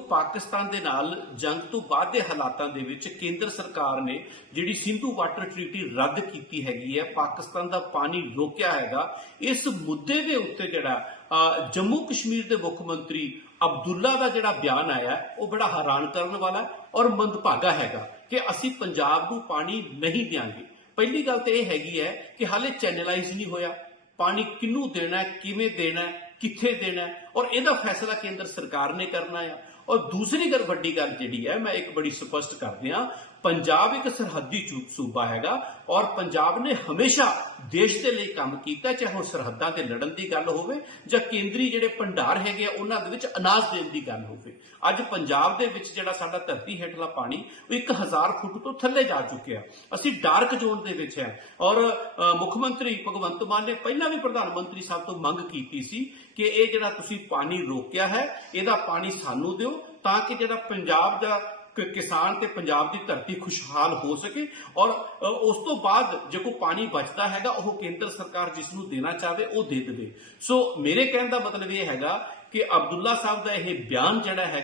ਪਾਕਿਸਤਾਨ ਦੇ ਨਾਲ ਜੰਗ ਤੋਂ ਬਾਅਦ ਦੇ ਹਾਲਾਤਾਂ ਦੇ ਵਿੱਚ ਕੇਂਦਰ ਸਰਕਾਰ ਨੇ ਜਿਹੜੀ ਸਿੰਧੂ ਵਾਟਰ ਟ੍ਰੀਟੀ ਰੱਦ ਕੀਤੀ ਹੈਗੀ ਹੈ, ਪਾਕਿਸਤਾਨ ਦਾ ਪਾਣੀ ਰੋਕਿਆ ਹੈਗਾ, ਇਸ ਮੁੱਦੇ ਦੇ ਉੱਤੇ ਜਿਹੜਾ ਜੰਮੂ ਕਸ਼ਮੀਰ ਦੇ ਮੁੱਖ ਮੰਤਰੀ ਅਬਦੁੱਲਾ ਦਾ ਜਿਹੜਾ ਬਿਆਨ ਆਇਆ, ਉਹ ਬੜਾ ਹੈਰਾਨ ਕਰਨ ਵਾਲਾ ਔਰ ਮੰਦਭਾਗਾ ਹੈਗਾ ਕਿ ਅਸੀਂ ਪੰਜਾਬ ਨੂੰ ਪਾਣੀ ਨਹੀਂ ਦਿਆਂਗੇ। ਪਹਿਲੀ ਗੱਲ ਤੇ ਇਹ ਹੈਗੀ ਹੈ ਕਿ ਹਾਲੇ ਚੈਨਲਾਈਜ਼ ਨਹੀਂ ਹੋਇਆ। ਪਾਣੀ ਕਿਹਨੂੰ ਦੇਣਾ, ਕਿਵੇਂ ਦੇਣਾ, ਕਿੱਥੇ ਦੇਣਾ ਔਰ ਇਹਦਾ ਫੈਸਲਾ ਕੇਂਦਰ ਸਰਕਾਰ ਨੇ ਕਰਨਾ ਆ। ਔਰ ਦੂਸਰੀ ਗੱਲ ਵੱਡੀ ਗੱਲ ਜਿਹੜੀ ਹੈ, ਮੈਂ ਇੱਕ ਬੜੀ ਸਪਸ਼ਟ ਕਰ ਦਿਆਂ ਪੰਜਾਬ ਇੱਕ ਸਰਹੱਦੀ ਚੂ- ਸੂਬਾ ਹੈਗਾ ਔਰ ਪੰਜਾਬ ਨੇ ਹਮੇਸ਼ਾ ਦੇਸ਼ ਦੇ ਲਈ ਕੰਮ ਕੀਤਾ, ਚਾਹੇ ਉਹ ਸਰਹੱਦਾਂ ਤੇ ਲੜਨ ਦੀ ਗੱਲ ਹੋਵੇ ਜਾਂ ਕੇਂਦਰੀ ਜਿਹੜੇ ਭੰਡਾਰ ਹੈਗੇ ਆ, ਉਹਨਾਂ ਦੇ ਵਿੱਚ ਅਨਾਜ ਦੇਣ ਦੀ ਗੱਲ ਹੋਵੇ। ਅੱਜ ਪੰਜਾਬ ਦੇ ਵਿੱਚ ਜਿਹੜਾ ਸਾਡਾ ਧਰਤੀ ਹੇਠਲਾ ਪਾਣੀ, ਉਹ 1000 ਫੁੱਟ ਤੋਂ ਥੱਲੇ ਜਾ ਚੁੱਕਿਆ। ਅਸੀਂ ਡਾਰਕ ਜ਼ੋਨ ਦੇ ਵਿੱਚ ਹੈ ਔਰ ਮੁੱਖ ਮੰਤਰੀ ਭਗਵੰਤ ਮਾਨ ਨੇ ਪਹਿਲਾਂ ਵੀ ਪ੍ਰਧਾਨ ਮੰਤਰੀ ਸਾਹਿਬ ਤੋਂ ਮੰਗ ਕੀਤੀ ਸੀ ਕਿ ਇਹ ਜਿਹੜਾ ਤੁਸੀਂ ਪਾਣੀ ਰੋਕਿਆ ਹੈ, ਇਹਦਾ ਪਾਣੀ ਸਾਨੂੰ ਦਿਓ ਤਾਂ ਕਿ ਜਿਹੜਾ ਪੰਜਾਬ ਦਾ ਕਿਸਾਨ ਤੇ ਪੰਜਾਬ ਦੀ ਧਰਤੀ ਖੁਸ਼ਹਾਲ ਹੋ ਸਕੇ ਔਰ ਉਸ ਤੋਂ ਬਾਅਦ ਜੇ ਕੋਈ ਪਾਣੀ ਬਚਦਾ ਹੈਗਾ, ਉਹ ਕੇਂਦਰ ਸਰਕਾਰ ਜਿਸ ਨੂੰ ਦੇਣਾ ਚਾਹਵੇ, ਉਹ ਦੇ ਦੇਵੇ। ਸੋ ਮੇਰੇ ਕਹਿਣ ਦਾ ਮਤਲਬ ਇਹ ਹੈਗਾ ਕਿ ਅਬਦੁੱਲਾ ਸਾਹਿਬ ਦਾ ਇਹ ਬਿਆਨ ਜਿਹੜਾ ਹੈ